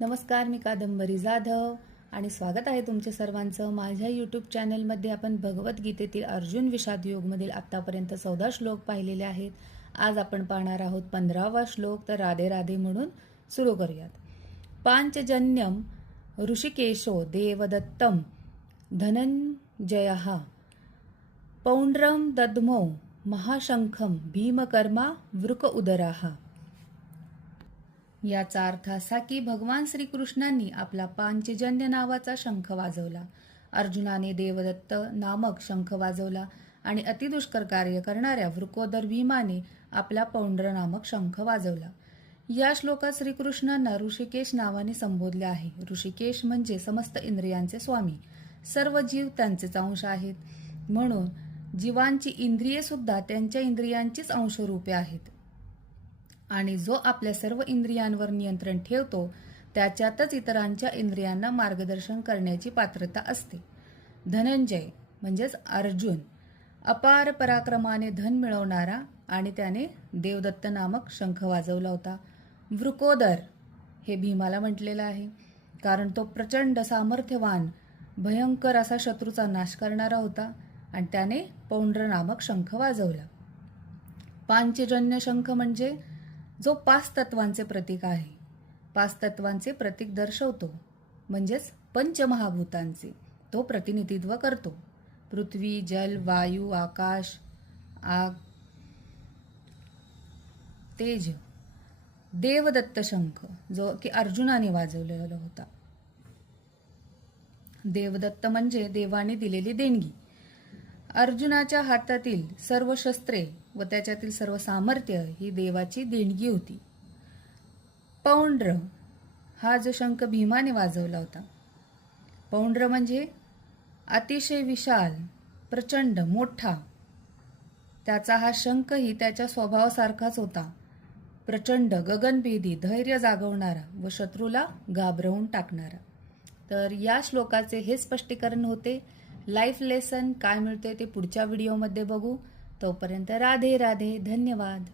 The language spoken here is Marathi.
नमस्कार, मी कादंबरी जाधव आणि स्वागत आहे तुमच्या सर्वांचं माझ्या यूट्यूब चॅनलमध्ये. आपण भगवद्गीतेतील अर्जुन विषाद योगमधील आत्तापर्यंत 14 श्लोक पाहिलेले आहेत. आज आपण पाहणार आहोत 15वा श्लोक. तर राधे राधे म्हणून सुरू करूयात. पांचजन्यम ऋषिकेशो देवदत्तम धनंजयः पौंड्रम दद्मो महाशंखम भीमकर्मा वृक उदराः. याचा अर्थ असा की भगवान श्रीकृष्णांनी आपला पांचजन्य नावाचा शंख वाजवला. अर्जुनाने देवदत्त नामक शंख वाजवला आणि अतिदुष्कर कार्य करणाऱ्या वृकोदर भीमाने आपला पौंड्र नामक शंख वाजवला. या श्लोकात श्रीकृष्णांना ऋषिकेश नावाने संबोधले आहे. ऋषिकेश म्हणजे समस्त इंद्रियांचे स्वामी. सर्व जीव त्यांचेच अंश आहेत. म्हणून जीवांची इंद्रिये सुद्धा त्यांच्या इंद्रियांचीच अंशरूपे आहेत. आणि जो आपल्या सर्व इंद्रियांवर नियंत्रण ठेवतो त्याच्यातच इतरांच्या इंद्रियांना मार्गदर्शन करण्याची पात्रता असते. धनंजय म्हणजेच अर्जुन अपार पराक्रमाने धन मिळवणारा आणि त्याने देवदत्त नामक शंख वाजवला होता. वृकोदर हे भीमाला म्हटलेलं आहे कारण तो प्रचंड सामर्थ्यवान भयंकर असा शत्रूचा नाश करणारा होता आणि त्याने पौंड्र नामक शंख वाजवला. पांचजन्य शंख म्हणजे जो 5 तत्वांचे प्रतीक आहे. 5 तत्वांचे प्रतीक दर्शवतो म्हणजेच पंचमहाभूतांचे तो प्रतिनिधित्व करतो. पृथ्वी, जल, वायू, आकाश, आग, तेज. देवदत्त शंख जो की अर्जुनाने वाजवलेला होता. देवदत्त म्हणजे देवाने दिलेली देणगी. अर्जुनाच्या हातातील सर्व शस्त्रे व त्याच्यातील सर्व सामर्थ्य ही देवाची देणगी होती. पौंड्र हा जो शंख भीमाने वाजवला होता. पौंड्र म्हणजे अतिशय विशाल, प्रचंड मोठा. त्याचा हा शंखही त्याच्या स्वभावासारखाच होता. प्रचंड, गगनभेदी, धैर्य जागवणारा व शत्रूला घाबरवून टाकणारा. तर या श्लोकाचे हे स्पष्टीकरण होते. लाईफ लेसन काय मिळते ते पुढच्या व्हिडिओमध्ये बघू. तोपर्यंत राधे राधे. धन्यवाद.